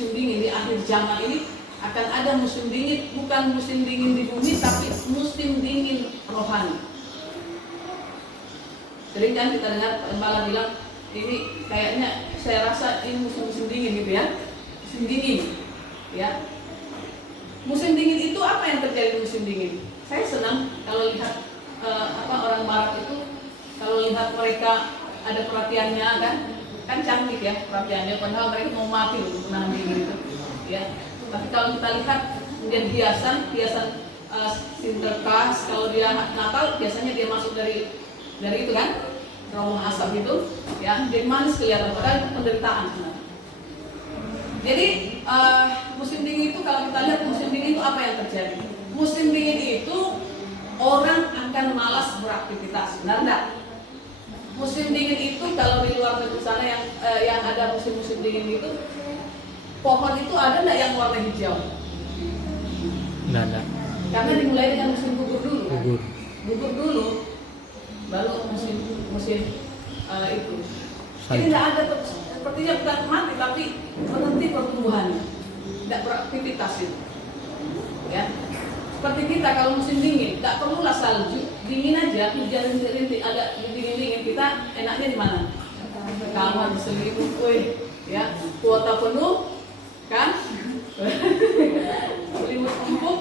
musim dingin di akhir zaman ini akan ada musim dingin, bukan musim dingin di bumi tapi musim dingin rohani. Sering kan kita dengar malah bilang ini kayaknya saya rasa ini musim dingin gitu ya, musim dingin ya. Musim dingin itu apa yang terjadi di musim dingin? Saya senang kalau lihat orang barat itu, kalau lihat mereka ada perhatiannya kan cantik ya perhatiannya, padahal mereka mau mati untuk menahan dingin itu ya. Tapi kalau kita lihat kemudian hiasan Sinterklas, kalau dia Natal biasanya dia masuk dari itu kan, terowongan asap itu ya, jadi manis kelihatan padahal itu penderitaan sebenarnya. Jadi musim dingin itu kalau kita lihat musim dingin itu apa yang terjadi? Musim dingin itu orang akan malas beraktivitas, benar enggak? Musim dingin itu kalau di luar negeri sana yang ada musim-musim dingin itu, pohon itu ada enggak yang warna hijau? Enggak ada. Karena dimulai dengan musim gugur dulu. Gugur Dulu, baru musim itu. Jadi enggak ada, sepertinya bukan mati tapi berhenti pertumbuhannya, tidak beraktivitas itu. Ya. Seperti kita kalau musim dingin, tidak perlulah salju, dingin aja, hujan rintik agak dingin-dingin, kita enaknya di mana? Kamar berselimut, ya, kuota penuh, kan? Selimut empuk,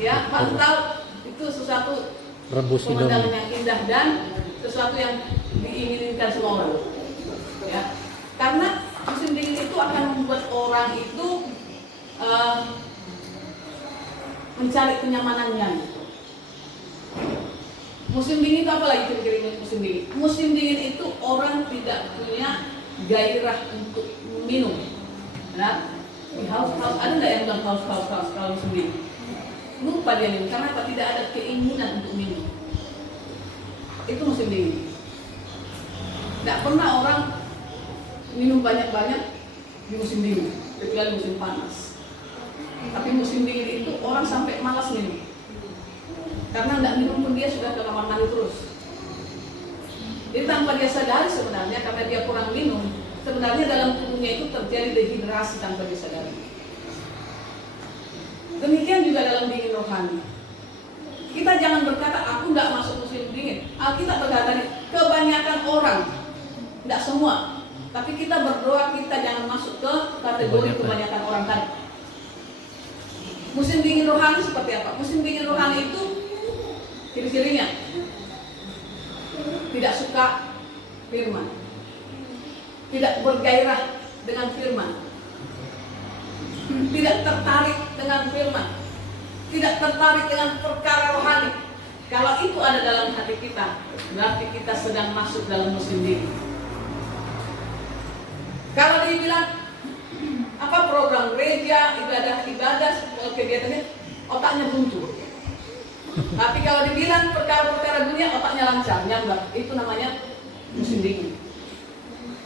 ya, bantal itu sesuatu pemandangan yang indah dan sesuatu yang diinginkan semua orang. Ya, karena musim dingin itu akan membuat orang itu mencari kenyamanannya. Musim dingin itu apa lagi kira-kira musim dingin? Musim dingin itu orang tidak punya gairah untuk minum. Nah, di haus-haus ada nggak yang bilang haus kalau musim dingin? Lupa dia minum karena apa? Tidak ada keinginan untuk minum. Itu musim dingin. Tidak pernah orang minum banyak-banyak di musim dingin, kecuali musim panas. Tapi musim dingin itu orang sampai malas minum. Karena tidak minum pun dia sudah ke kamar mandi terus. Jadi tanpa dia sadari sebenarnya karena dia kurang minum, sebenarnya dalam tubuhnya itu terjadi dehidrasi tanpa dia sadari. Demikian juga dalam dingin rohani. Kita jangan berkata aku tidak masuk musim dingin. Alkitab berkata kebanyakan orang, tidak semua, tapi kita berdoa kita jangan masuk ke kategori kebanyakan orang tadi. Musim dingin rohani seperti apa? Musim dingin rohani itu ciri-cirinya tidak suka firman, tidak bergairah dengan firman, tidak tertarik dengan firman, tidak tertarik dengan perkara rohani. Kalau itu ada dalam hati kita, berarti kita sedang masuk dalam musim dingin. Kalau dibilang apa program gereja, ibadah kegiatannya, otaknya buntu. Tapi kalau dibilang perkara-perkara dunia, otaknya lancar, nyambar. Itu namanya musim dingin.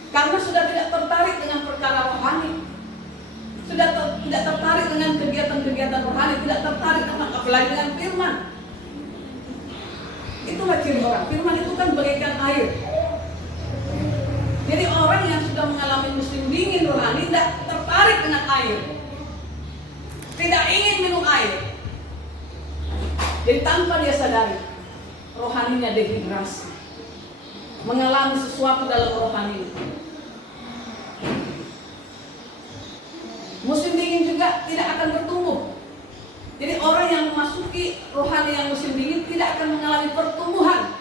Karena sudah tidak tertarik dengan perkara rohani, sudah tidak tertarik dengan kegiatan-kegiatan rohani, tidak tertarik dengan apalagi dengan firman. Itulah ciri orang. Firman itu kan bagaikan air. Jadi orang yang sudah mengalami musim dingin rohani tidak tertarik dengan air, tidak ingin minum air. Jadi tanpa dia sadari, rohaninya dehidrasi, mengalami sesuatu dalam rohani. Musim dingin juga tidak akan bertumbuh. Jadi orang yang memasuki rohani yang musim dingin tidak akan mengalami pertumbuhan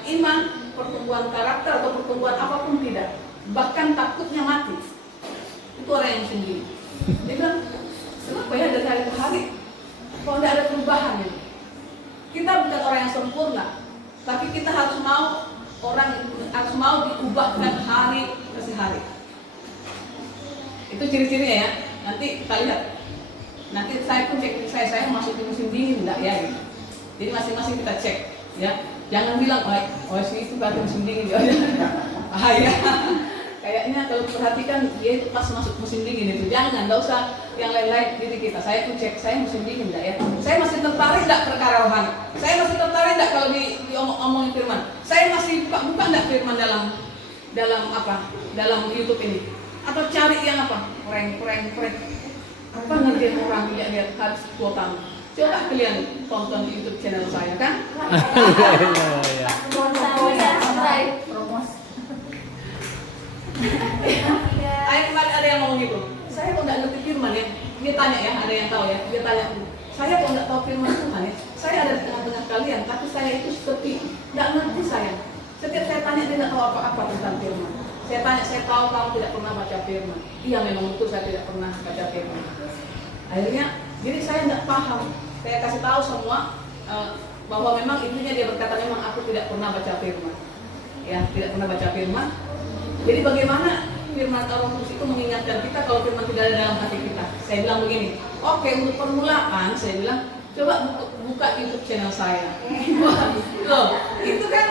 iman, pertumbuhan karakter atau pertumbuhan apapun tidak. Bahkan takutnya mati. Itu orang yang musim dingin. Dia bilang, kenapa ya dari hari ke hari kok tidak ada perubahan ini? Kita bukan orang yang sempurna, tapi kita harus mau diubahkan hari ke hari. Itu ciri-cirinya ya. Nanti kita lihat. Nanti saya pun cek saya masuk di musim dingin enggak ya gitu. Jadi masing-masing kita cek ya. Jangan bilang oh itu berarti musim dingin ya. Bahaya. Kayaknya kalau perhatikan dia itu pas masuk musim dingin itu. Jangan, enggak usah yang lain-lain diri kita. Saya pun cek saya musim dingin enggak ya. Saya masih tertarik enggak perkara rohani. Saya masih tertarik enggak kalau diomongin firman. Saya masih buka enggak firman dalam YouTube ini. Atau cari yang apa? prank. Apa ngerjain orang lihat habis kuota. Coba kalian tonton di YouTube channel saya kan? Iya. Ayah kemarin ada yang ngomong gitu. Saya kok nggak ngerti firman ya? Dia tanya ya, ada yang tahu ya? Dia tanya, saya kok nggak tahu firman Tuhan ya? Saya ada di tengah-tengah kalian, tapi saya itu seperti nggak ngerti saya. Setiap saya tanya dia nggak tahu apa-apa tentang firman. Saya tanya, saya tahu kamu tidak pernah baca firman. Iya memang betul saya tidak pernah baca firman. Akhirnya, jadi saya nggak paham. Saya kasih tahu semua bahwa memang intinya dia berkata memang aku tidak pernah baca firman. Ya, tidak pernah baca firman. Jadi bagaimana firman Roh Kudus itu mengingatkan kita kalau firman tidak ada dalam hati kita? Saya bilang begini, oke untuk permulaan saya bilang coba buka YouTube channel saya. Loh, itu kan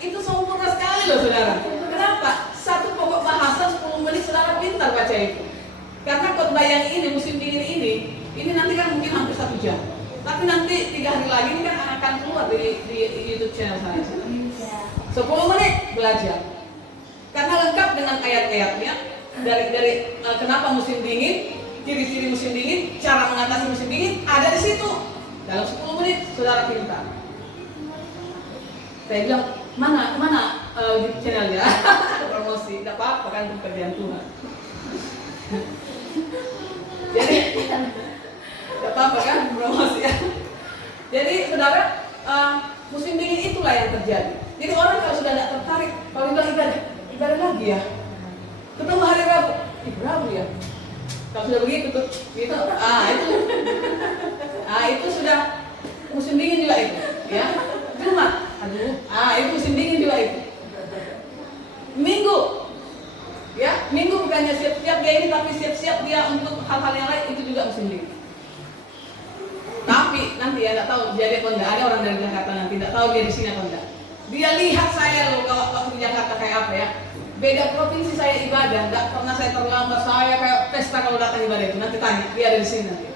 itu sempurna sekali loh saudara. Kenapa? Satu pokok bahasa 10 menit saudara pintar baca itu. Karena khotbah yang ini musim dingin ini nanti kan mungkin hampir 1 jam. Tapi nanti 3 hari lagi ini kan akan keluar di YouTube channel saya. 10 menit belajar. Karena lengkap dengan ayat-ayatnya dari kenapa musim dingin, ciri-ciri musim dingin, cara mengatasi musim dingin ada di situ. Dalam 10 menit saudara pintar. Saya bilang mana YouTube channelnya? Promosi, tidak apa-apa kan pekerjaan Tuhan. Jadi tidak apa-apa kan promosi ya. Jadi saudara musim dingin itulah yang terjadi. Jadi orang kalau sudah tidak tertarik, kalau bilang ibadah lagi ya, ketemu hari Rabu, Rabu ya. Kalau sudah begitu tuh, gitu, itu sudah musim dingin juga itu, ya. Jumat, itu musim dingin juga itu. Minggu, ya, Minggu bukannya siap-siap dia ini, tapi siap-siap dia untuk hal-hal yang lain, itu juga musim dingin. Tapi nanti ya nggak tahu jadi apa enggak, ada orang dari Jakarta nanti nggak tahu dia di sini apa enggak. Dia lihat saya loh kalau waktu di Jakarta kayak apa ya. Beda provinsi saya ibadah, nggak pernah saya terlambat, saya kayak pesta kalau datang ibadah itu. Nanti tanya, dia ada di sini nanti.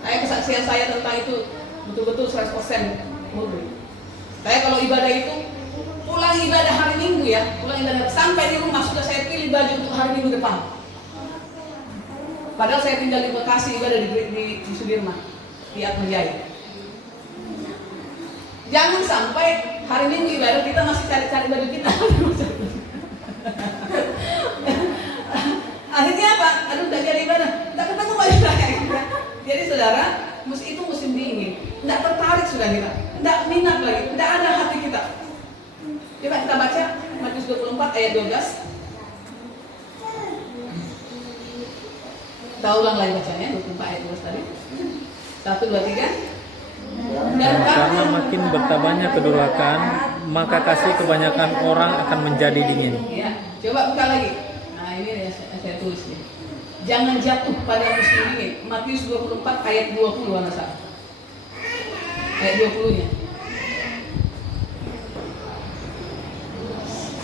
Saya kesaksian saya tentang itu betul-betul 100% murni. Saya kalau ibadah itu pulang ibadah hari Minggu ya, pulang ibadah sampai di rumah sudah saya pilih baju untuk hari Minggu depan. Padahal saya tinggal di Bekasi ibadah di Sudirman, di Atma Jaya. Jangan sampai hari Minggu ibadah kita masih cari-cari baju kita. Akhirnya apa? Aduh, udah jadi ibadah, nggak ketemu baju saya. Jadi saudara, itu musim dingin, nggak tertarik sudah kita, nggak minat lagi, nggak ada hati kita. Coba kita baca Matius 24 ayat 12. Kita ulang lagi bacanya 24 ayat 12 tadi. 1, 2, 3. Dan karena makin bertambahnya kedurhakaan, maka kasih kebanyakan orang akan menjadi dingin. Ya, coba buka lagi. Nah ini saya tulis nih. Jangan jatuh pada musim dingin. Matius 24 ayat 20 anak saya. Ayat 20-nya.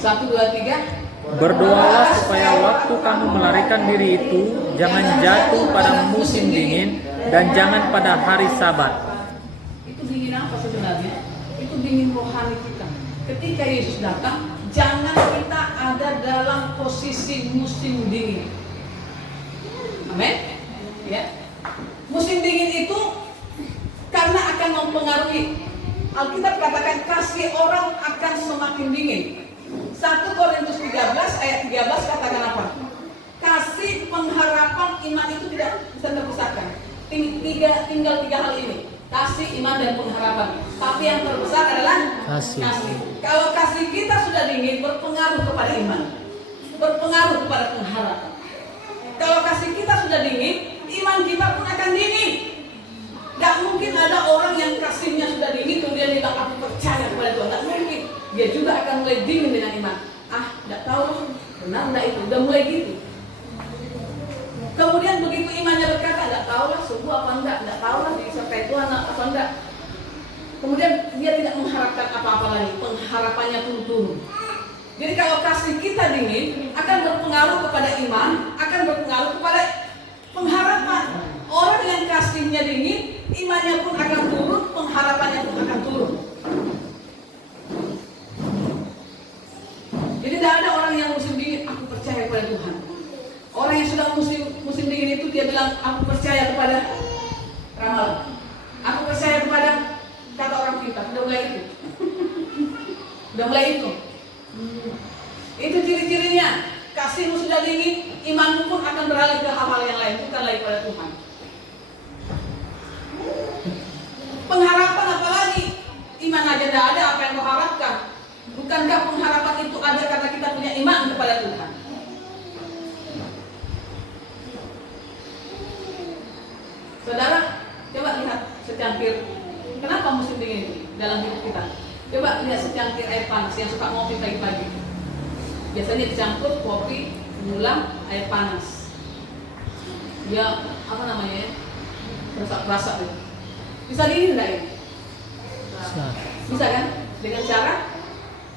1, 2, 3. Berdoalah supaya waktu kamu melarikan diri itu jangan jatuh pada musim dingin dan jangan pada hari Sabat. Itu dingin apa sebenarnya? Itu dingin rohani kita. Ketika Yesus datang, jangan kita ada dalam posisi musim dingin. Amin. Ya. Musim dingin itu karena akan mempengaruhi. Alkitab katakan kasih orang akan semakin dingin. 1 Korintus 13 ayat 13 katakan apa? Kasih, pengharapan, iman itu tidak bisa terpisahkan. Tinggal 3 hal ini. Kasih, iman, dan pengharapan. Tapi yang terbesar adalah kasih. Kalau kasih kita sudah dingin, berpengaruh kepada iman, berpengaruh kepada pengharapan. Kalau kasih kita sudah dingin, iman kita pun akan dingin. Tidak mungkin ada orang yang kasihnya sudah dingin kemudian bilang aku percaya kepada Tuhan. Tidak mungkin. Dia juga akan mulai dingin dengan iman. Tidak tahu benar tidak itu. Udah mulai gitu. Kemudian begitu imannya berkata, tidak tahulah sungguh apa enggak, tidak tahulah disertai Tuhan apa enggak. Kemudian dia tidak mengharapkan apa-apa lagi, pengharapannya pun turun. Jadi kalau kasih kita dingin, akan berpengaruh kepada iman, akan berpengaruh kepada pengharapan. Orang yang kasihnya dingin, imannya pun akan turun, pengharapannya pun akan turun. Jadi tidak ada orang yang musim dingin, aku percaya kepada Tuhan. Orang yang sudah musim dingin itu dia bilang, aku percaya kepada ramalan, aku percaya kepada kata orang pintar. Udah mulai itu. Udah mulai itu. Itu ciri-cirinya. Kasihmu sudah dingin, imanmu pun akan beralih ke hal-hal yang lain, bukan lagi pada Tuhan. Pengharapan apalagi? Iman aja tidak ada, apa yang kau harapkan? Bukankah pengharapan itu ada karena kita punya iman kepada Tuhan? Saudara, coba lihat secangkir. Kenapa musim dingin itu dalam hidup kita? Coba lihat secangkir air panas yang suka ngopi pagi-pagi. Biasanya dicampur kopi, gula, air panas. Dia apa namanya ya? Rasa gitu. Bisa dingin enggak ini? Bisa kan? Dengan cara,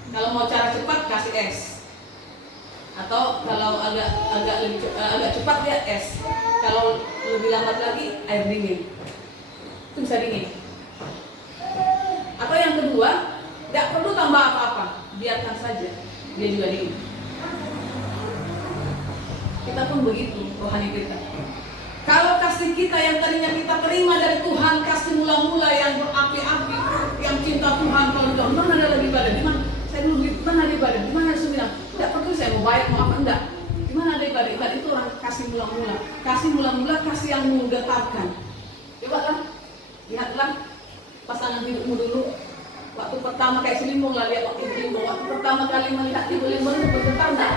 kalau mau cara cepat kasih es. Atau kalau agak cepat dia es. Kalau lebih lambat lagi air dingin. Itu bisa dingin. Atau yang kedua, tidak perlu tambah apa-apa, biarkan saja, dia juga dingin. Kita pun begitu, rohani kita. Kalau kasih kita yang tadinya kita terima dari Tuhan, kasih mula-mula yang berapi-api, yang cinta Tuhan, kalau bilang, mana ada lagi ibadah, di mana? Saya dulu di mana ada ibadah, di mana ada sembilan? Tidak perlu saya mau bayar, mau apa, enggak. Di mana ada ibadah? Ibadah itu orang kasih mula-mula. Kasih mula-mula, kasih yang menggetarkan. Coba kan, lihatlah pasangan hidupmu dulu. Waktu pertama kayak si Limbong lah, lihat waktu Limbong. Waktu pertama kali melihat ibu Limbong itu bergetar enggak?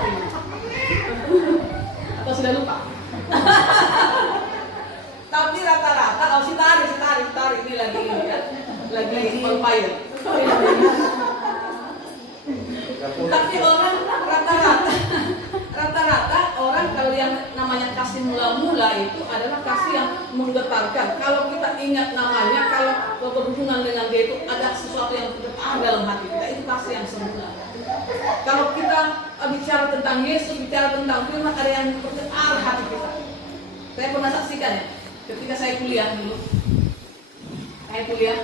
Atau sudah lupa? Tapi rata-rata, kalau si tarik ini lagi on fire. Tapi orang rata-rata orang kalau yang namanya kasih mula-mula itu adalah kasih yang menggetarkan. Kalau kita ingat namanya, kalau berhubungan dengan dia itu ada sesuatu yang bergetar dalam hati kita, itu kasih yang semula. Kalau kita bicara tentang Yesus, bicara tentang firman, ada yang bergetar hati kita. Saya pernah saksikan ya, ketika saya kuliah dulu. Saya kuliah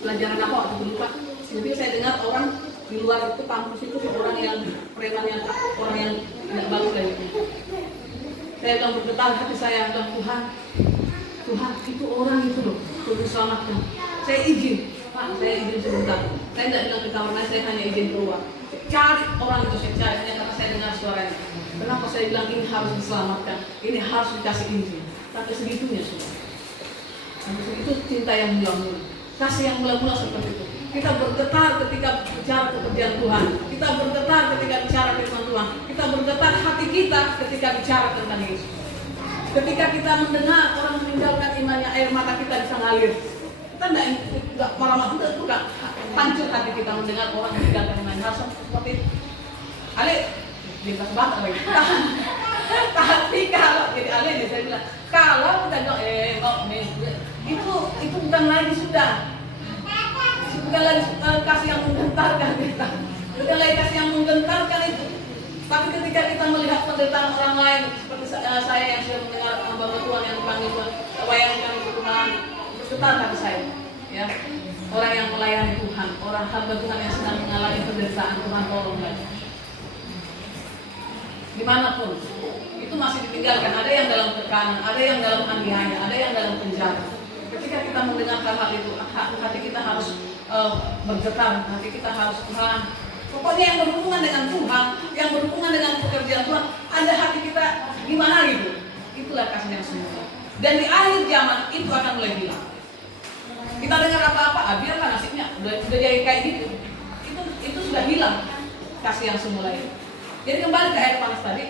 pelajaran apa waktu itu lupa. Jadi saya dengar orang di luar itu kampus itu orang yang preman, yang orang yang tidak bagus dari itu. Saya bilang bergetar hati saya, bilang Tuhan itu orang itu loh, perlu diselamatkan. Saya izin, Pak, saya izin sebentar. Saya tidak bilang ke kamar, saya hanya izin keluar. Cari orang itu, saya cari hanya karena saya dengar suaranya. Kenapa saya bilang ini harus diselamatkan, ini harus dikasih izin. Tapi segitunya sudah. Sampai segitu cinta yang mula-mula, kasih yang mula-mula seperti itu. Kita bergetar ketika bicara pekerjaan Tuhan. Kita bergetar ketika bicara firman Tuhan. Kita bergetar hati kita ketika bicara tentang Yesus. Ketika kita mendengar orang meninggalkan imannya, air mata kita bisa ngalir. Kita tidak marah-marah, enggak hancur hati kita mendengar orang meninggalkan imannya. Harus seperti itu. Ale, dia batak lagi. Tapi kalau jadi ale, saya bilang, kalau kita bilang, itu bukan lagi sudah. Bukan lagi kasih yang menggentarkan kita. Bukan lagi kasih yang menggentarkan itu. Tapi ketika kita melihat penderitaan orang lain, seperti saya yang sudah mendengar hamba Tuhan yang dipanggil Tuhan, bayangkan Tuhan, bergetar hati saya. Ya, orang yang melayani Tuhan, orang hamba Tuhan yang sedang mengalami penderitaan, Tuhan tolong lagi. Dimanapun, itu masih ditinggalkan. Ada yang dalam tekanan, ada yang dalam aniaya, ada yang dalam penjara. Ketika kita mendengarkan hal itu, hati kita harus bergetar, hati kita harus Tuhan. Pokoknya yang berhubungan dengan Tuhan, yang berhubungan dengan pekerjaan Tuhan, ada hati kita gimana gitu. Itulah kasih yang semula. Dan di akhir zaman itu akan mulai hilang. Kita dengar apa-apa, biarlah nasibnya udah jadi kayak gitu. Itu sudah hilang kasih yang semula itu. Jadi kembali ke air panas tadi.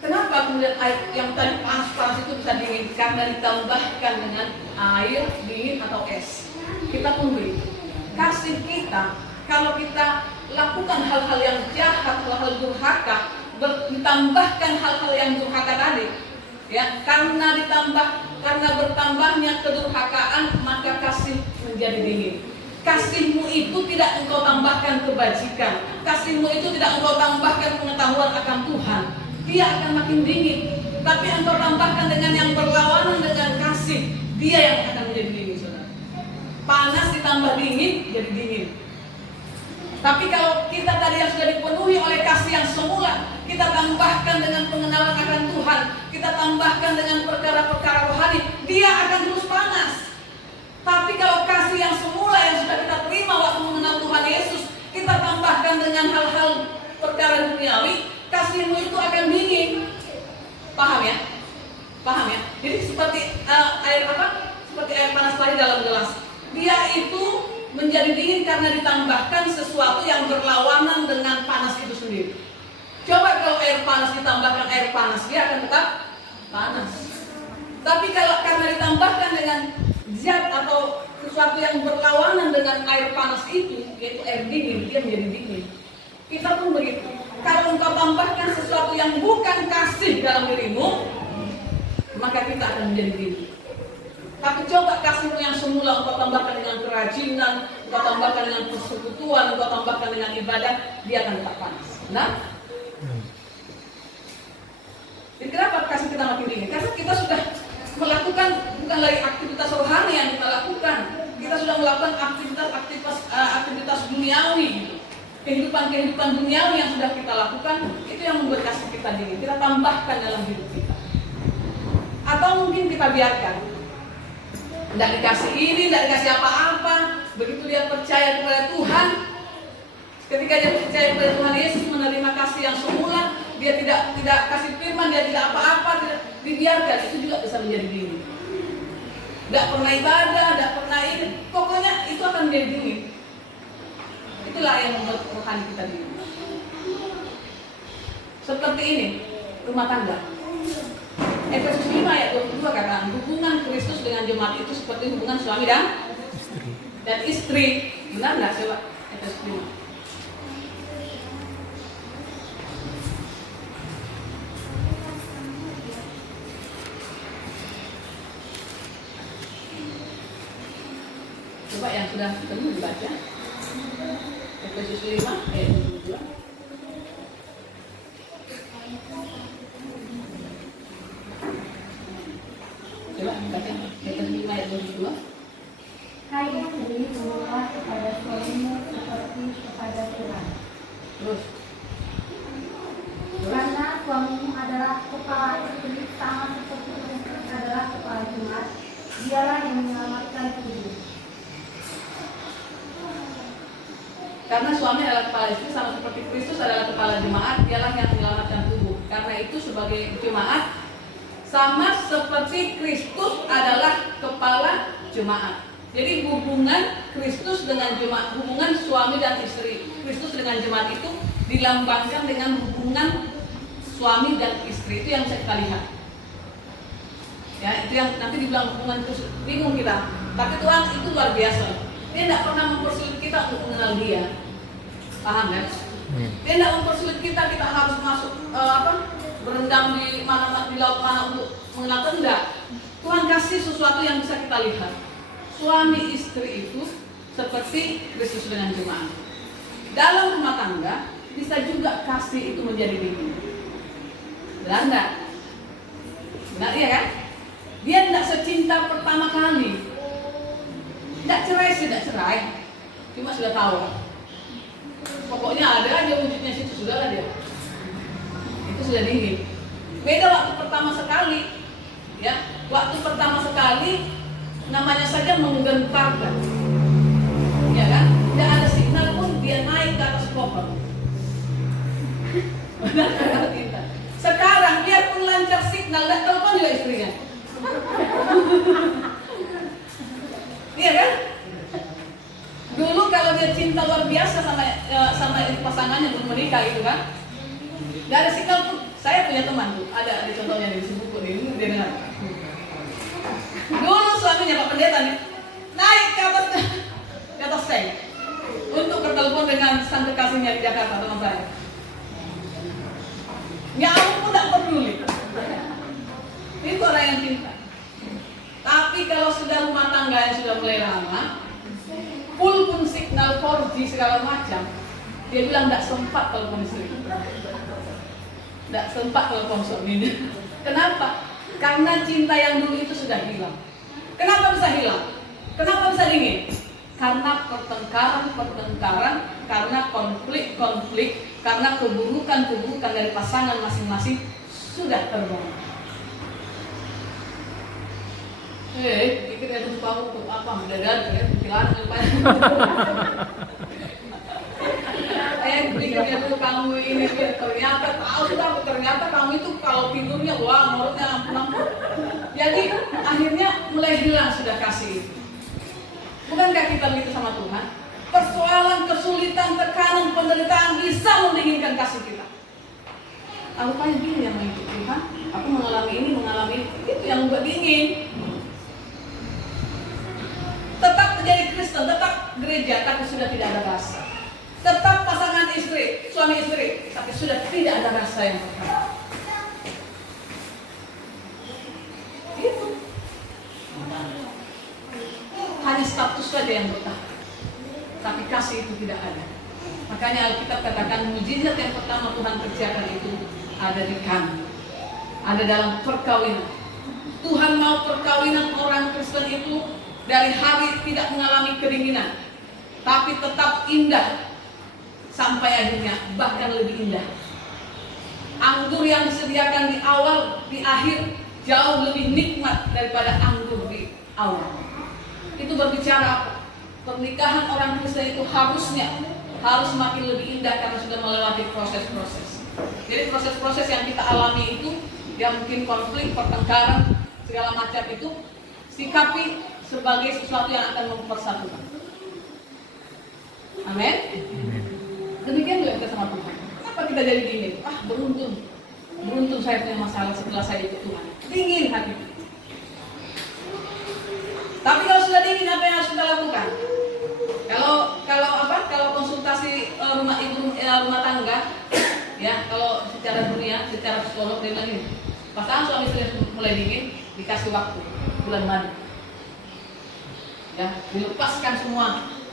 Kenapa kemudian air yang tadi panas-panas itu bisa dingin? Karena ditambahkan dengan air dingin atau es. Kita pun begitu. Kasih kita, kalau kita lakukan hal-hal yang jahat, hal-hal durhaka, ditambahkan hal-hal yang durhaka tadi, ya, karena bertambahnya kedurhakaan, maka kasih menjadi dingin. Kasihmu itu tidak engkau tambahkan kebajikan, kasihmu itu tidak engkau tambahkan pengetahuan akan Tuhan, dia akan makin dingin. Tapi engkau tambahkan dengan yang berlawanan dengan kasih, dia yang akan menjadi dingin, saudara. Panas ditambah dingin, jadi dingin. Tapi kalau kita tadi yang sudah dipenuhi oleh kasih yang semula, kita tambahkan dengan pengenalan akan Tuhan, Tuhan, kita tambahkan dengan perkara-perkara rohani, dia akan terus panas. Tapi kalau kasih yang semula yang sudah kita terima waktu mengenal Tuhan Yesus, kita tambahkan dengan hal-hal perkara duniawi, kasihmu itu akan dingin. Paham ya? Paham ya? Jadi seperti air apa? Seperti air panas lagi dalam gelas. Dia itu menjadi dingin karena ditambahkan sesuatu yang berlawanan dengan panas itu sendiri. Coba kalau air panas ditambahkan air panas, dia akan tetap panas. Tapi kalau karena ditambahkan dengan zat atau sesuatu yang berlawanan dengan air panas itu, yaitu air dingin, dia menjadi dingin. Kita pun begitu. Kalau engkau tambahkan sesuatu yang bukan kasih dalam dirimu, maka kita akan menjadi dingin. Tapi coba kasihmu yang semula engkau tambahkan dengan kerajinan, engkau tambahkan dengan persekutuan, engkau tambahkan dengan ibadah, dia akan tetap panas. Nah, jadi kenapa kasih kita makin dingin? Karena kita sudah melakukan bukan lagi aktivitas rohani yang kita lakukan, kita sudah melakukan aktivitas duniawi gitu. Kehidupan duniawi yang sudah kita lakukan, itu yang membuat kasih kita dingin. Kita tambahkan dalam hidup kita. Atau mungkin kita biarkan, tidak dikasih ini, tidak dikasih apa-apa. Begitu dia percaya kepada Tuhan, ketika dia percaya kepada Tuhan Yesus, menerima kasih yang semula, dia tidak kasih firman, dia tidak apa-apa, tidak dibiarkan, itu juga bisa menjadi dingin. Tidak pernah ibadah, tidak pernah ini, pokoknya itu akan menjadi dingin. Itulah yang membuat rohani kita dingin. Seperti ini, rumah tangga. Efesus 5 ayat 22 katakan, hubungan Kristus dengan jemaat itu seperti hubungan suami dan istri. Benar nggak coba? Efesus 5. Coba yang sudah ketemu dibaca. Efesus 5 ayat 22. Coba baca Efesus 5 ayat 22. Hai istri, turutlah kepada suamimu seperti kepada Tuhan. Terus. Karena suamimu adalah kepala istri, sama seperti Kristus adalah kepala jemaat. Dialah yang menyelamatkan tubuh. Karena suami adalah kepala istri, sama seperti Kristus adalah kepala jemaat, dialah yang menyelamatkan tubuh. Karena itu sebagai jemaat, sama seperti Kristus adalah kepala jemaat. Jadi hubungan Kristus dengan jemaat, hubungan suami dan istri, Kristus dengan jemaat itu dilambangkan dengan hubungan suami dan istri. Itu yang bisa kita lihat. Ya, itu yang nanti dibilang hubungan Kristus, bingung kita. Tapi Tuhan itu luar biasa. Dia tidak pernah mempersulit kita untuk mengenal Dia. Paham kan? Dia tidak mempersulit kita harus masuk berendam di mana di laut mana untuk mengenal. Enggak. Tuhan kasih sesuatu yang bisa kita lihat. Suami istri itu seperti Kristus dengan jemaat. Dalam rumah tangga bisa juga kasih itu menjadi dingin. Benar enggak? Benar ya kan? Dia tidak secinta pertama kali. Tidak cerai, cuma sudah tahu. Pokoknya ada aja wujudnya situ, sudah lah dia. Itu sudah dingin. Beda waktu pertama sekali, ya. Waktu pertama sekali, namanya saja menggentarkan, ya kan? Tidak ada signal pun dia naik ke atas pohon. Sekarang biarpun lancar signal, tidak telepon juga istrinya. Iya kan? Dulu kalau dia cinta luar biasa sama pasangannya belum menikah gitu kan, nggak ada signal pun. Saya punya teman tuh, ada contohnya di buku ini, dia dengar. Dulu suaminya Pak Pendeta nih naik ke atas tank untuk bertelepon dengan sang kekasihnya di Jakarta, teman saya. Nyamuk pun tidak peduli. Itu orang yang cinta. Tapi kalau sudah rumah tangga yang sudah mulai lama, full pun signal 4G segala macam, dia bilang tidak sempat telepon istri, tidak sempat telepon suaminya. Kenapa? Karena cinta yang dulu itu sudah hilang. Kenapa bisa hilang? Kenapa bisa dingin? Karena pertengkaran, karena konflik, karena keburukan dari pasangan masing-masing sudah terbangun. Pikir itu kamu untuk apa? Mendadak ya, pikiran lupa. Pikir itu kamu ini ternyata tahu sudah, ternyata kamu itu kalau tidurnya wah mulutnya lampu-lampu. Jadi akhirnya mulai hilang sudah kasih itu. Bukankah kita begitu sama Tuhan? Persoalan, kesulitan, tekanan, penderitaan bisa mendinginkan kasih kita. Rupanya gini yang mengikuti Tuhan. Aku mengalami ini, itu yang membuat dingin. Tetap menjadi Kristen, tetap gereja, tapi sudah tidak ada rasa. Tetap pasangan istri, suami istri, tapi sudah tidak ada rasa yang pertama. Itu hanya status saja yang bertahan, tapi kasih itu tidak ada. Makanya Alkitab katakan mujizat yang pertama Tuhan kerjakan itu ada di kami, ada dalam perkawinan. Tuhan mau perkawinan orang Kristen itu dari hari tidak mengalami kedinginan, tapi tetap indah sampai akhirnya bahkan lebih indah. Anggur yang disediakan di awal, di akhir jauh lebih nikmat daripada anggur di awal. Itu berbicara apa? Pernikahan orang Kristen itu harus makin lebih indah karena sudah melewati proses-proses. Jadi proses-proses yang kita alami itu, yang mungkin konflik, pertengkaran, segala macam itu, sikapi sebagai sesuatu yang akan mempersatukan. Amin. Demikian juga kita sama Tuhan. Kenapa kita jadi dingin? Beruntung saya punya masalah setelah saya ikut Tuhan. Dingin hati. Tapi kalau sudah dingin, apa yang harus kita lakukan? Kalau konsultasi rumah tangga, ya kalau secara dunia, secara psikolog dia bilang ini, pasangan suami istri mulai dingin, dikasih waktu bulan madu. Ya, dilepaskan semua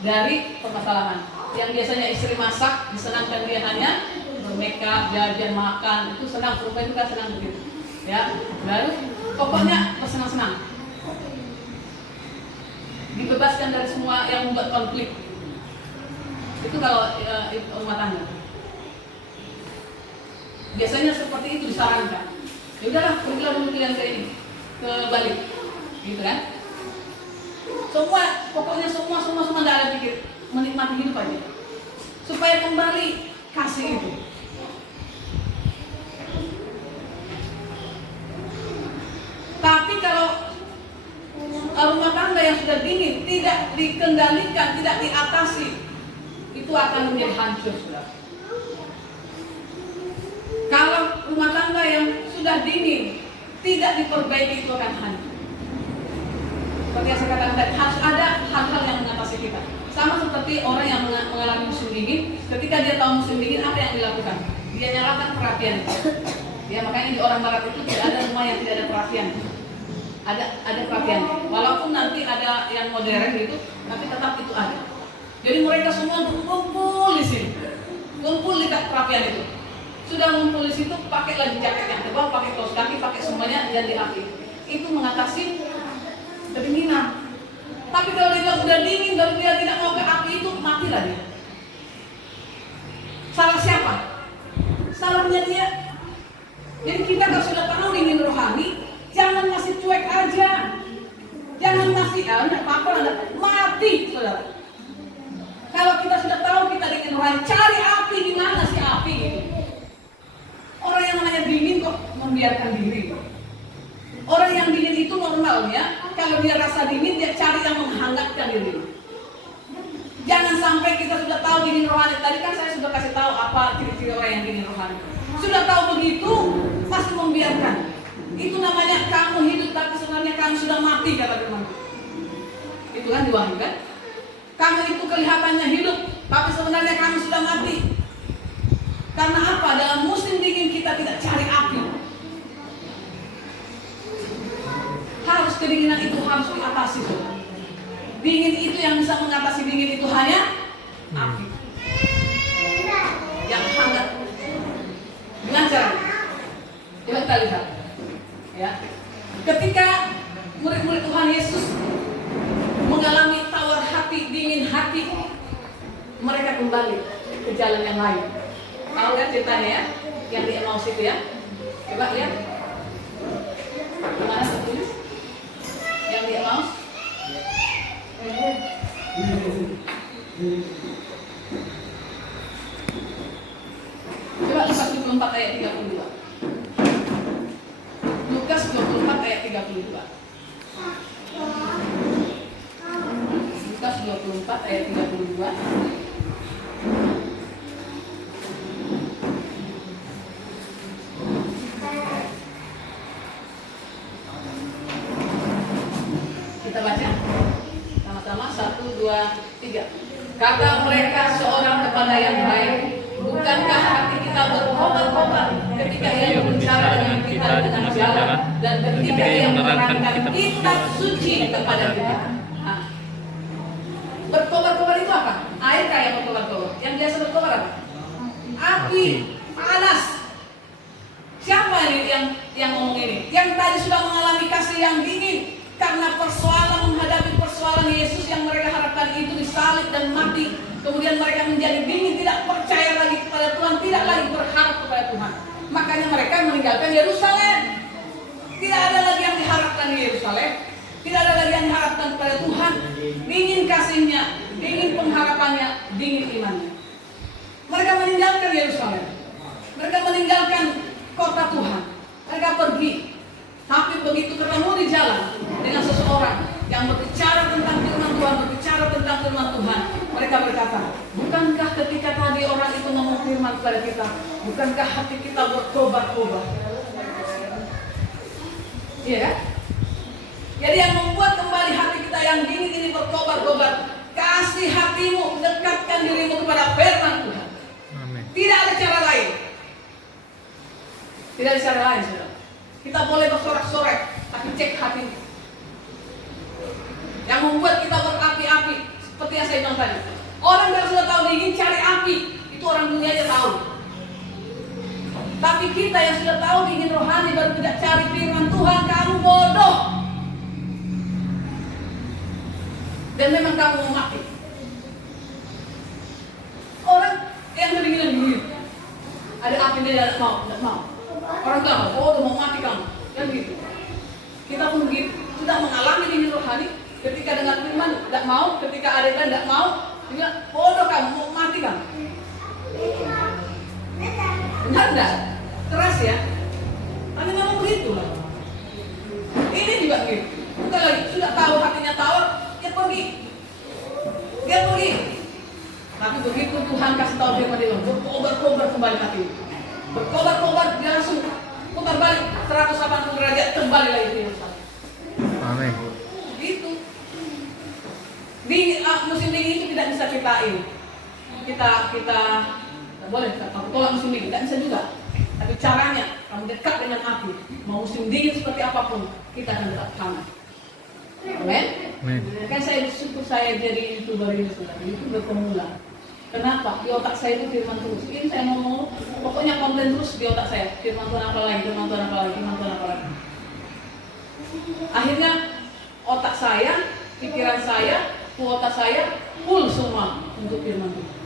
dari permasalahan. Yang biasanya istri masak, disenangkan dia hanya bermakeup, jajan, makan, itu senang, perempuan itu kan senang begitu. Ya, lalu pokoknya bersenang-senang. Dibebaskan dari semua yang membuat konflik. Itu kalau rumah tangga. Biasanya seperti itu disarankan. Ya udahlah, pergilah dulu kalian ke ini, ke Bali, gitu kan? Pokoknya semua tidak ada pikir, menikmati hidup aja, supaya kembali kasih itu. Tapi kalau rumah tangga yang sudah dingin, tidak dikendalikan, tidak diatasi, itu akan menjadi hancur, saudara. Kalau rumah tangga yang sudah dingin, tidak diperbaiki, itu akan hancur. Seperti yang saya katakan tadi, harus ada hal-hal yang mengatasi kita. Sama seperti orang yang mengalami musim dingin, ketika dia tahu musim dingin, apa yang dilakukan? Dia nyalakan perapian. Ya, makanya di orang barat itu tidak ada rumah yang tidak ada perapian. Ada perapian. Walaupun nanti ada yang modern gitu, tapi tetap itu ada. Jadi mereka semua kumpul di sini, kumpul di perapian itu. Sudah ngumpul di situ, pakai lagi jaket yang tebal, pakai kaos kaki, pakai semuanya dan di api. Itu mengatasi kedinginan. Tapi kalau dia udah dingin dan dia tidak mau ke api itu, matilah dia. Salah siapa? Salahnya dia. Jadi kita kalau sudah tahu dingin rohani, jangan masih cuek aja. Jangan masih mati, saudara. Kalau kita sudah tahu kita dingin rohani, cari api, di mana sih api gitu. Orang yang namanya dingin kok membiarkan diri. Orang yang dingin itu normalnya, kalau dia rasa dingin, dia cari yang menghangatkan diri. Jangan sampai kita sudah tahu dingin rohani. Tadi kan saya sudah kasih tahu apa ciri-ciri orang yang dingin rohani. Sudah tahu begitu, masih membiarkan. Itu namanya kamu hidup, tapi sebenarnya kamu sudah mati, kata Firman. Itu kan di Wahyu kan? Kamu itu kelihatannya hidup, tapi sebenarnya kamu sudah mati. Karena apa? Dalam musim dingin kita tidak cari api. Harus kedinginan itu harus diatasi. Dingin itu yang bisa mengatasi dingin itu hanya api yang hangat. Dengan cara coba kita lihat, ya, ketika murid-murid Tuhan Yesus mengalami tawar hati, dingin hati, mereka kembali ke jalan yang lain. Tahu kan ceritanya ya? Yang di Emmaus itu ya. Coba lihat. Gimana tertulis? Yang di Emmaus. Coba Lukas 24 ayat 32. Lukas 24 ayat 32. Lukas 24 ayat 32. Kita baca sama-sama 1, 2, 3. Kata mereka seorang kepada yang lain, bukankah hati kita berkobar-kobar ketika ia berbicara dengan kita di tengah jalan dan ketika ia menerangkan kitab suci kepada kita? Nah, berkobar-kobar itu apa? Air kayak berkobar-kobar. Yang biasa berkobar apa? Api, panas. Siapa ini yang ngomong ini? Yang tadi sudah mengalami kasih yang dingin karena persoalan menghadapi persoalan Yesus yang mereka harapkan itu disalib dan mati. Kemudian mereka menjadi dingin, tidak percaya lagi kepada Tuhan, tidak lagi berharap kepada Tuhan. Makanya mereka meninggalkan Yerusalem. Tidak ada lagi yang diharapkan di Yerusalem. Tidak ada lagi yang diharapkan kepada Tuhan. Dingin kasihnya, dingin pengharapannya, dingin imannya. Mereka meninggalkan Yerusalem. Mereka meninggalkan kota Tuhan. Mereka pergi. Tapi begitu ketemu di jalan dengan seseorang yang berbicara tentang firman Tuhan, berbicara tentang firman Tuhan, mereka berkata, bukankah ketika tadi orang itu ngomong firman kepada kita, bukankah hati kita berkobar-kobar? Iya kan? Jadi yang membuat kembali hati kita yang dingin ini berkobar-kobar, kasih hatimu, dekatkan dirimu kepada firman Tuhan. Amin. Tidak ada cara lain. Tidak ada cara lain, saudara. Kita boleh bersorak-sorak, tapi cek hati. Yang membuat kita berapi-api, seperti yang saya bilang tadi. Orang yang sudah tahu dingin cari api, itu orang dunia aja tahu. Tapi kita yang sudah tahu dingin rohani baru tidak cari firman Tuhan, kamu bodoh. Dan memang kamu mau mati. Orang yang kedinginan dingin, ada api dia tidak mau. Orang bilang, oh udah mau mati kamu, kan gitu. Kita pun begitu, sudah mengalami dingin rohani. Ketika dengar firman tidak mau, ketika ada yang tidak mau, dia bilang, bodoh kamu, mau mati kamu. Benar enggak? Keras ya. Tapi memang begitu lah. Ini juga begitu. Bukan lagi, sudah tahu hatinya tawar, dia pergi. Dia pergi. Tapi begitu Tuhan kasih tahu firman dia, berkobar-kobar kembali hati. Berkobar-kobar, dia langsung putar balik 180 derajat, kembali lagi ke Yerusalem. Amin. Gitu. Di musim dingin itu tidak bisa kita ini. Kita tidak boleh kalau tolak musim dingin, tidak bisa juga. Tapi caranya kamu dekat dengan api. Mau musim dingin seperti apapun, kita akan tetap hangat. Amin. Kan saya bersyukur saya jadi YouTuber ini sudah. Itu berpemula. Kenapa? Di otak saya itu firman terus. Ini saya ngomong, pokoknya konten terus di otak saya. Firman Tuhan apa lagi, firman Tuhan apa lagi, firman Tuhan apa lagi. Akhirnya otak saya, pikiran saya, kuota saya full semua untuk firman Tuhan.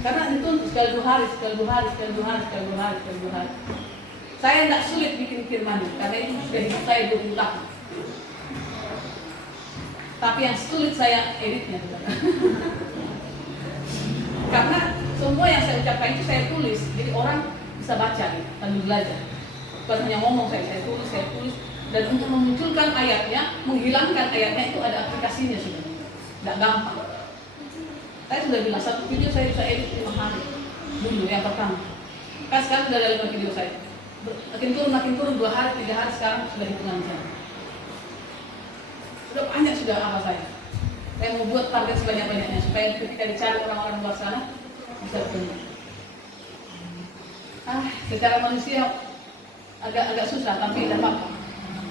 Karena itu sekali dua hari. Saya tidak sulit bikin firman ini, karena itu sudah hidup saya 20 tahun. Tapi yang sulit saya editnya. Karena semua yang saya ucapkan itu saya tulis, jadi orang bisa baca nih, sambil belajar. Bukan hanya ngomong saya tulis. Dan untuk memunculkan ayatnya, menghilangkan ayatnya itu ada aplikasinya sudah. Tidak gampang. Saya sudah bilang, satu video saya bisa edit 5 hari. Dulu yang pertama. Kan sekarang sudah ada 5 video saya. Makin turun 2 hari, 3 hari, sekarang sudah hitungan jam. Sudah banyak sudah apa saya. Saya mau buat target sebanyak-banyaknya supaya ketika dicari orang-orang luar sana bisa bertemu. Secara manusia agak susah, tapi tidak apa-apa.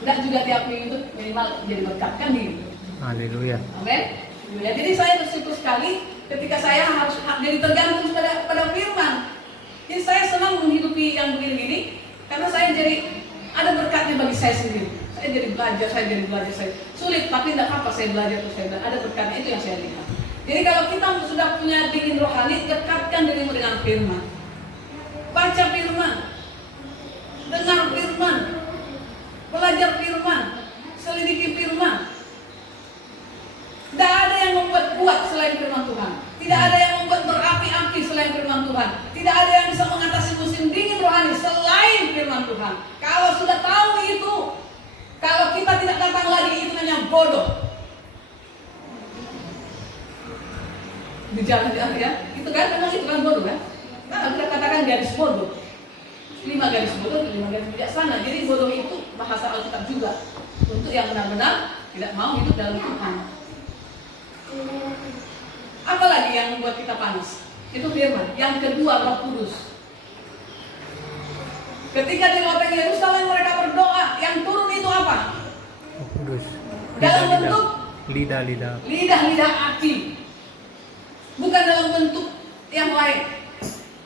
Tidak juga tiap minggu minimal jadi berkat kan gitu. Haleluya. Amin. Ya, jadi saya bersyukur sekali ketika saya harus jadi tergantung pada firman. Jadi saya senang menghidupi yang begini-gini karena saya jadi ada berkatnya bagi saya sendiri. Saya jadi belajar. Sulit, tapi tidak apa-apa saya belajar. Ada berkatnya, itu yang saya lihat. Jadi kalau kita sudah punya dingin rohani, dekatkan firman. Baca firman, dengar firman, belajar firman, selidiki firman. Tidak ada yang membuat kuat selain firman Tuhan. Tidak ada yang membuat berapi-api selain firman Tuhan. Tidak ada yang bisa mengatasi musim dingin rohani selain firman Tuhan. Kalau sudah tahu itu, kalau kita tidak datang lagi, itu hanya bodoh. Di jalan ya, itu kan memang itu kan bodoh kan? Nah, kita katakan garis bodoh. 5 garis bodoh, 5 garis bijaksana. Jadi bodoh itu bahasa Alkitab juga untuk yang benar-benar tidak mau hidup dalam Tuhan. Apalagi yang membuat kita panas? Itu firman. Yang kedua, Roh Kudus. Ketika di loteng Yerusalem mereka berdoa, yang turun itu apa? Roh Kudus. Dalam bentuk lidah-lidah api. Bukan dalam bentuk yang lain.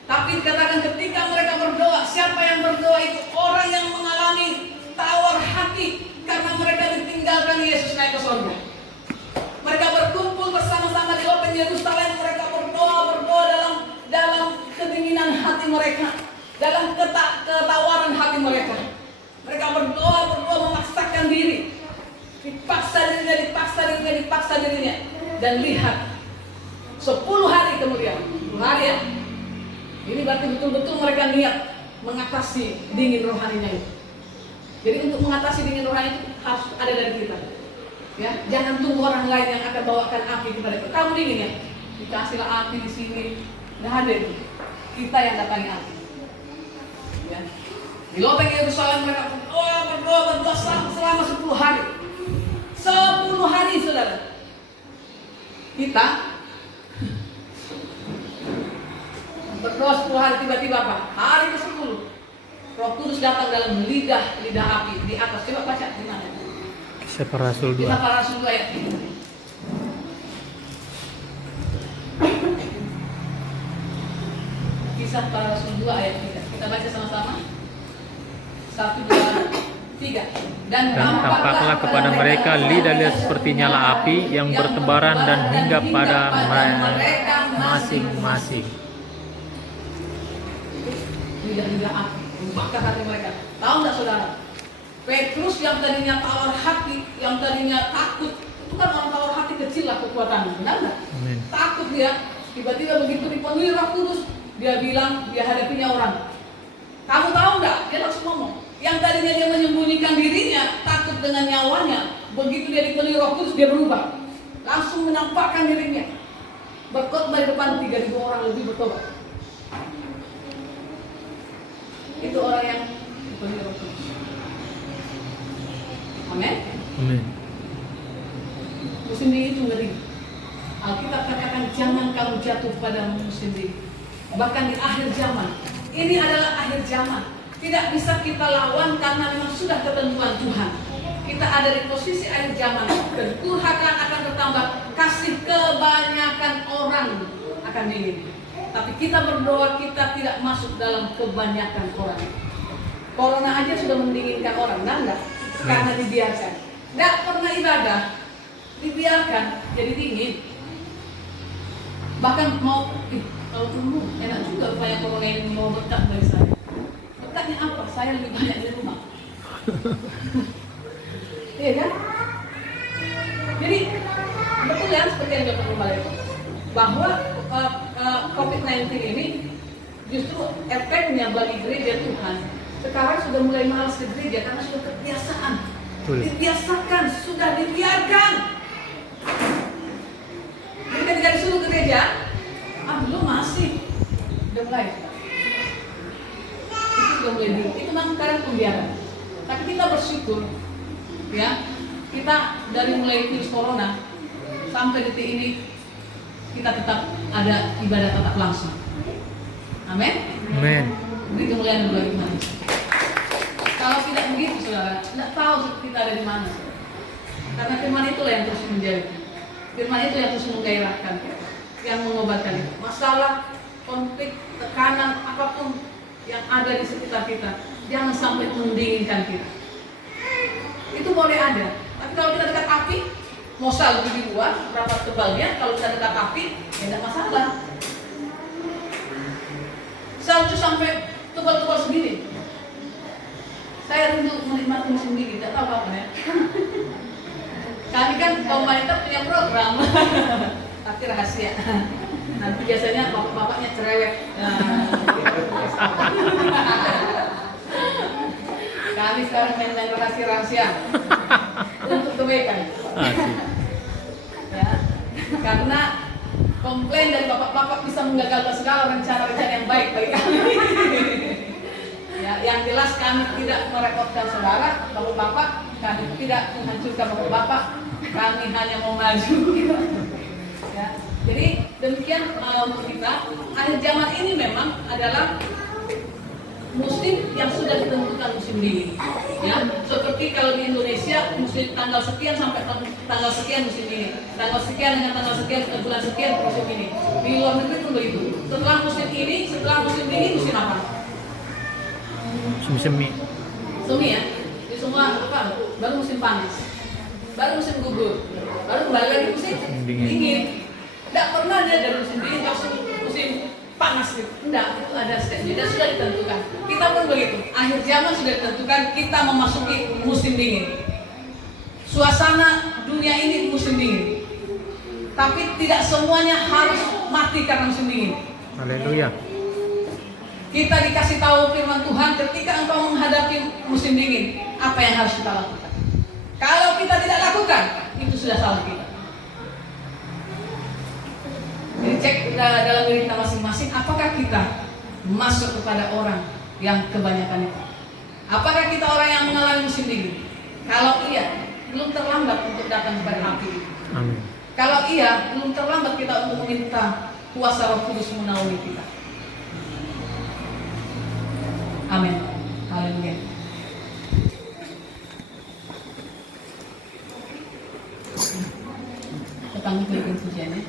Tapi dikatakan ketika mereka berdoa, siapa yang berdoa itu? Orang yang mengalami tawar hati karena mereka ditinggalkan Yesus naik ke surga. Mereka berkumpul bersama-sama di loteng Yerusalem. Mereka berdoa dalam kedinginan hati mereka, dalam ketawaran hati mereka. Mereka berdoa memaksakan diri, dipaksa dirinya, dan lihat 10 hari kemudian, 10 hari ya. Ini berarti betul-betul mereka niat mengatasi dingin rohaninya itu. Jadi untuk mengatasi dingin rohani itu harus ada dari kita. Ya, jangan tunggu orang lain yang akan bawakan api kepada kita. Kamu dingin ya, dikasihlah api di sini. Nggak ada itu. Kita yang datangi api. Ya. Di loteng Yerusalem mereka berdoa selama 10 hari. 10 hari saudara. Kita berdoa 10 hari, tiba-tiba apa? Hari ke-10 Roh Kudus datang dalam lidah api di atas. Coba baca di mana? Kisah Para Rasul 2. Kisah Para Rasul 2 ayat 3. Kisah Para Rasul 2 ayat 3. Kita baca sama-sama. 1, 2, 3. Dan tampaklah kepada mereka lidah-lidah seperti nyala api yang bertebaran dan hingga pada mereka masing-masing. Lidah-lidah api membakar hati mereka. Tahu nggak saudara? Petrus yang tadinya tawar hati, yang tadinya takut, itu kan orang tawar hati kecil lah kekuatannya, benar nggak? Takut dia, tiba-tiba begitu dipenuhi Roh Kudus, dia bilang dia hadapinya orang. Kamu tahu nggak? Dia langsung ngomong. Yang tadinya dia menyembunyikan dirinya, takut dengan nyawanya, begitu dia dipenuhi Roh Kudus dia berubah, langsung menampakkan dirinya. Berkhotbah di depan 3.000 orang lebih bertobat. Itu orang yang dipenuhi Roh Kudus. Amin. Amin. Musim dingin itu ngeri. Alkitab katakan jangan kamu jatuh pada musim dingin. Bahkan di akhir zaman. Ini adalah akhir zaman. Tidak bisa kita lawan karena memang sudah ketentuan Tuhan. Kita ada di posisi akhir zaman. Kedurhakaan akan bertambah. Kasih kebanyakan orang akan dingin. Tapi kita berdoa kita tidak masuk dalam kebanyakan orang. Corona aja sudah mendinginkan orang, benar enggak? Karena dibiarkan. Enggak pernah ibadah, dibiarkan jadi dingin. Bahkan mau, kalau perlu enak juga supaya corona ini mau berkat dari saya. Berkatnya apa? Saya lebih banyak di rumah. Iya kan? Jadi betul ya seperti yang Dr. Rumah itu, bahwa COVID-19 ini justru efeknya bagi gereja Tuhan sekarang sudah mulai malas ke gereja karena sudah kebiasaan. Dibiasakan, sudah dibiarkan. Jadi ketika disuruh ke gereja, belum masih udah mulai. Itu sudah mulai dulu. Itu memang sekarang pembiaran. Tapi kita bersyukur, ya, kita dari mulai virus corona sampai detik ini kita tetap ada ibadah tetap langsung. Amin. Amin. Ini kemuliaan bagi Tuhan. Kalau tidak begitu, saudara, tidak tahu kita ada di mana. Karena firman itulah yang terus menjadi. Firman itu yang terus menggairahkan, yang mengobatkan itu. Masalah, konflik, tekanan, apapun yang ada di sekitar kita, jangan sampai mendinginkan kita. Itu boleh ada. Tapi kalau kita dekat api, mau salju di luar, berapa tebalnya, kalau kita dekat api, ya tidak masalah. Salju sampai tebal-tebal sendiri. Saya rindu menikmati musim dingin, tidak tahu kapan ya. Kami kan pemerintah punya program, tapi rahasia. Nanti biasanya bapak-bapaknya cerewet. Kami sekarang main rahasia-rahasia untuk kebaikan. Ya, karena komplain dari bapak-bapak bisa menggagalkan segala rencana-rencana yang baik bagi kami. Ya, yang jelas kami tidak merepotkan saudara, bapak-bapak, kami tidak menghancurkan bapak-bapak, kami hanya mau maju. Ya, jadi demikian untuk kita. Akhir zaman ini memang adalah musim yang sudah ditentukan musim dingin. Ya, seperti kalau di Indonesia musim tanggal sekian sampai tanggal sekian musim dingin, tanggal sekian dengan tanggal sekian ke bulan sekian musim ini. Di luar negeri pun begitu. Setelah musim ini, setelah musim dingin musim apa? Musim semi. Semi ya. Di semua apa? Baru musim panas, baru musim gugur, baru kembali lagi musim dingin. Tidak pernah dia dari musim dingin ke musim panas gitu. Enggak, itu ada stepnya dan sudah ditentukan. Kita pun begitu. Akhir zaman sudah ditentukan, kita memasuki musim dingin. Suasana dunia ini musim dingin. Tapi tidak semuanya harus mati karena musim dingin. Haleluya. Kita dikasih tahu firman Tuhan, ketika engkau menghadapi musim dingin, apa yang harus kita lakukan. Kalau kita tidak lakukan, itu sudah salah kita. Jadi cek dalam diri kita masing-masing, apakah kita masuk kepada orang yang kebanyakan itu? Apakah kita orang yang mengalami musim dingin? Kalau iya, belum terlambat untuk datang kepada api. Amin. Kalau iya, belum terlambat kita untuk meminta kuasa Roh Kudus menaungi kita. Amin. Haleluya. Kita berikan pujiannya.